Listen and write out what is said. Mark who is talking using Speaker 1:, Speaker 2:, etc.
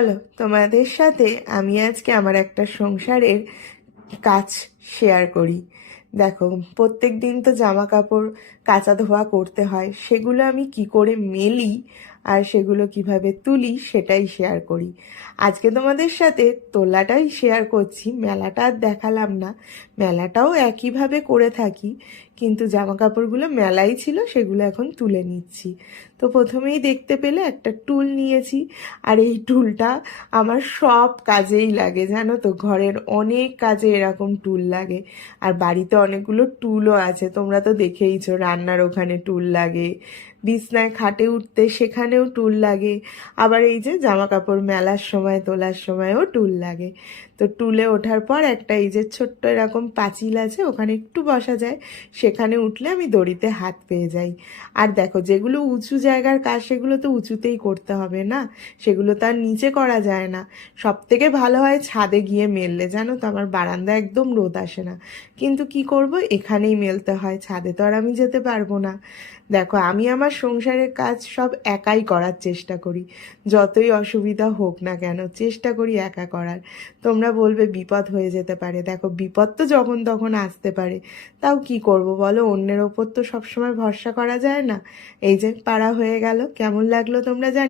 Speaker 1: Hello, তোমাদের সাথে আমি আজকে আমার একটা সংসারের কাজ শেয়ার করি। দেখো প্রত্যেক দিন তো জামা কাপড় কাঁচা ধোয়া করতে হয়, সেগুলো আমি কি করে মেলি? আর সেগুলো কীভাবে তুলি সেটাই শেয়ার করি। আজকে তোমাদের সাথে তোলাটাই শেয়ার করছি, মেলাটা আর দেখালাম না। মেলাটাও একইভাবে করে থাকি, কিন্তু জামা কাপড়গুলো মেলাই ছিল, সেগুলো এখন তুলে নিচ্ছি। তো প্রথমেই দেখতে পেলে একটা টুল নিয়েছি, আর এই টুলটা আমার সব কাজেই লাগে, জানো তো? ঘরের অনেক কাজে এরকম টুল লাগে, আর বাড়িতে অনেকগুলো টুলও আছে, তোমরা তো দেখেইছো রান্নার ওখানে টুল লাগে বিছনায় খাটে উঠতে সেখানেও টুল লাগে। আবার এই যে জামা কাপড় মেলার সময়, তোলার সময়ও টুল লাগে। তো টুলে ওঠার পর একটা এই যে ছোট্ট এরকম পাঁচিল আছে, ওখানে একটু বসা যায়। সেখানে উঠলে আমি দড়িতে হাত পেয়ে যাই। আর দেখো, যেগুলো উঁচু জায়গার কাজ, সেগুলো তো উঁচুতেই করতে হবে না? সেগুলো তো আর নিচে করা যায় না। সব থেকে ভালো হয় ছাদে গিয়ে মেললে। জানো তো, আমার বারান্দা একদম রোদ আসে না। কিন্তু কি করব? এখানেই মেলতে হয়। ছাদে তো আর আমি যেতে পারব না। দেখো, আমি আমার সংসারের কাজ সব একাই করার চেষ্টা করি। যতই অসুবিধা হোক না কেন, চেষ্টা করি একা করার। তোমরা বলবে বিপদ হয়ে যেতে পারে। দেখো, বিপদ তো যখন তখন আসতে পারে। তাও কি করব বলো? অন্যের ওপর তো সবসময় ভরসা করা যায় না। এই যে পাড়া হয়ে গেল। কেমন লাগল তোমরা জানি